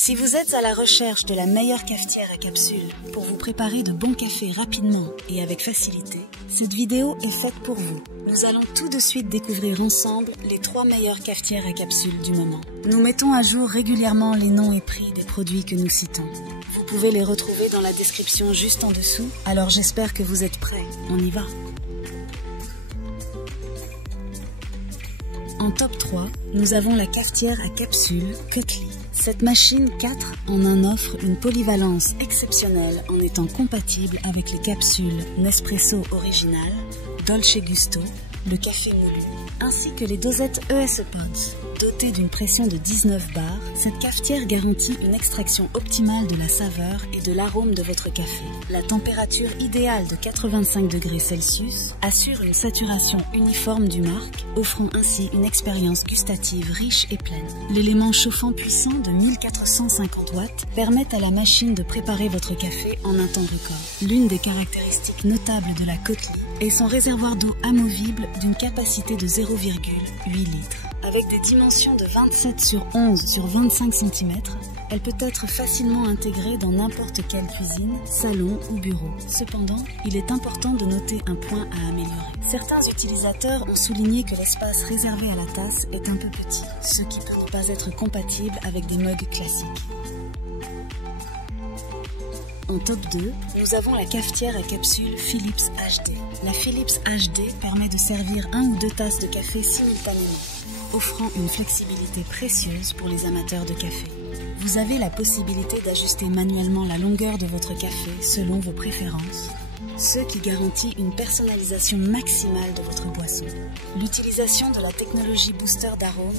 Si vous êtes à la recherche de la meilleure cafetière à capsules pour vous préparer de bons cafés rapidement et avec facilité, cette vidéo est faite pour vous. Nous allons tout de suite découvrir ensemble les 3 meilleures cafetières à capsules du moment. Nous mettons à jour régulièrement les noms et prix des produits que nous citons. Vous pouvez les retrouver dans la description juste en dessous, alors j'espère que vous êtes prêts. On y va! En top 3, nous avons la cafetière à capsules Cutly. Cette machine 4 en 1 offre une polyvalence exceptionnelle en étant compatible avec les capsules Nespresso Original, Dolce Gusto, le café moulu, ainsi que les dosettes ESE Pods. Dotée d'une pression de 19 bars, cette cafetière garantit une extraction optimale de la saveur et de l'arôme de votre café. La température idéale de 85 degrés Celsius assure une saturation uniforme du marc, offrant ainsi une expérience gustative riche et pleine. L'élément chauffant puissant de 1450 watts permet à la machine de préparer votre café en un temps record. L'une des caractéristiques notables de la Cutly est son réservoir d'eau amovible d'une capacité de 0,8 litres. Avec des dimensions de 27 sur 11 sur 25 cm, elle peut être facilement intégrée dans n'importe quelle cuisine, salon ou bureau. Cependant, il est important de noter un point à améliorer. Certains utilisateurs ont souligné que l'espace réservé à la tasse est un peu petit, ce qui peut ne pas être compatible avec des mugs classiques. En top 2, nous avons la cafetière à capsules Philips HD. La Philips HD permet de servir 1 ou 2 tasses de café simultanément, offrant une flexibilité précieuse pour les amateurs de café. Vous avez la possibilité d'ajuster manuellement la longueur de votre café selon vos préférences, ce qui garantit une personnalisation maximale de votre boisson. L'utilisation de la technologie booster d'arôme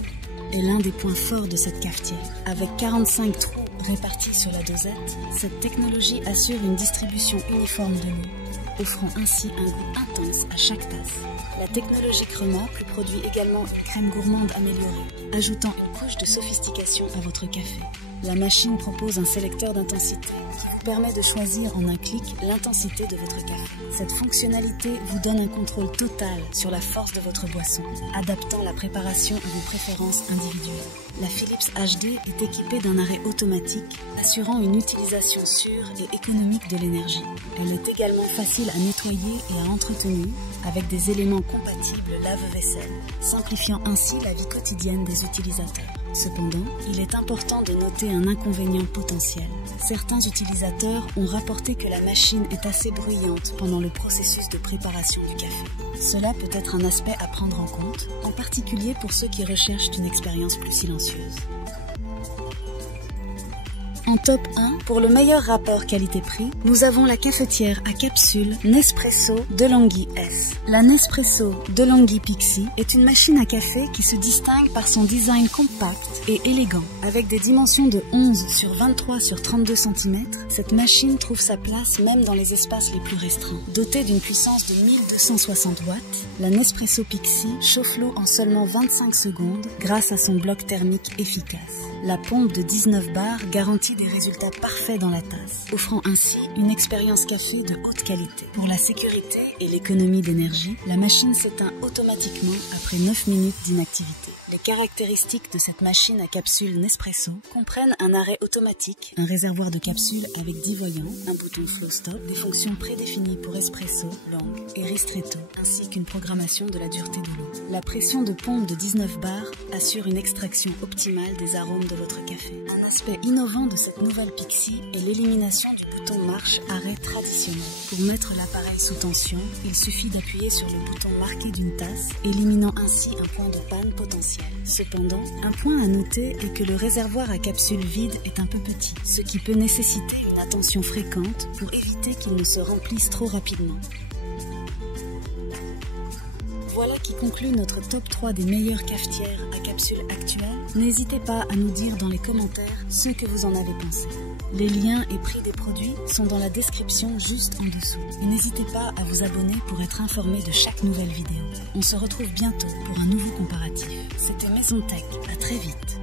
est l'un des points forts de cette cafetière. Avec 45 trous répartis sur la dosette, cette technologie assure une distribution uniforme de l'eau, offrant ainsi un goût intense à chaque tasse. La technologie Crema produit également une crème gourmande améliorée, ajoutant une couche de sophistication à votre café. La machine propose un sélecteur d'intensité qui vous permet de choisir en un clic l'intensité de votre café. Cette fonctionnalité vous donne un contrôle total sur la force de votre boisson, adaptant la préparation à vos préférences individuelles. La Philips HD est équipée d'un arrêt automatique, assurant une utilisation sûre et économique de l'énergie. Elle est également facile à nettoyer et à entretenir, avec des éléments compatibles lave-vaisselle, simplifiant ainsi la vie quotidienne des utilisateurs. Cependant, il est important de noter un inconvénient potentiel. Certains utilisateurs ont rapporté que la machine est assez bruyante pendant le processus de préparation du café. Cela peut être un aspect à prendre en compte, en particulier pour ceux qui recherchent une expérience plus silencieuse. En top 1, pour le meilleur rapport qualité-prix, nous avons la cafetière à capsules Nespresso DeLonghi S. La Nespresso DeLonghi Pixie est une machine à café qui se distingue par son design compact et élégant. Avec des dimensions de 11 sur 23 sur 32 cm, cette machine trouve sa place même dans les espaces les plus restreints. Dotée d'une puissance de 1260 watts, la Nespresso Pixie chauffe l'eau en seulement 25 secondes grâce à son bloc thermique efficace. La pompe de 19 bars garantit des résultats parfaits dans la tasse, offrant ainsi une expérience café de haute qualité. Pour la sécurité et l'économie d'énergie, la machine s'éteint automatiquement après 9 minutes d'inactivité. Les caractéristiques de cette machine à capsules Nespresso comprennent un arrêt automatique, un réservoir de capsules avec 10 voyants, un bouton flow stop, des fonctions prédéfinies pour espresso, long et ristretto, ainsi qu'une programmation de la dureté de l'eau. La pression de pompe de 19 bars assure une extraction optimale des arômes de votre café. Un aspect innovant de cette nouvelle Pixie est l'élimination du bouton marche-arrêt traditionnel. Pour mettre l'appareil sous tension, il suffit d'appuyer sur le bouton marqué d'une tasse, éliminant ainsi un point de panne potentiel. Cependant, un point à noter est que le réservoir à capsules vide est un peu petit, ce qui peut nécessiter une attention fréquente pour éviter qu'il ne se remplisse trop rapidement. Voilà qui conclut notre top 3 des meilleures cafetières à capsules actuelles. N'hésitez pas à nous dire dans les commentaires ce que vous en avez pensé. Les liens et prix des produits sont dans la description juste en dessous. Et n'hésitez pas à vous abonner pour être informé de chaque nouvelle vidéo. On se retrouve bientôt pour un nouveau comparatif. C'était Maison Tech, à très vite.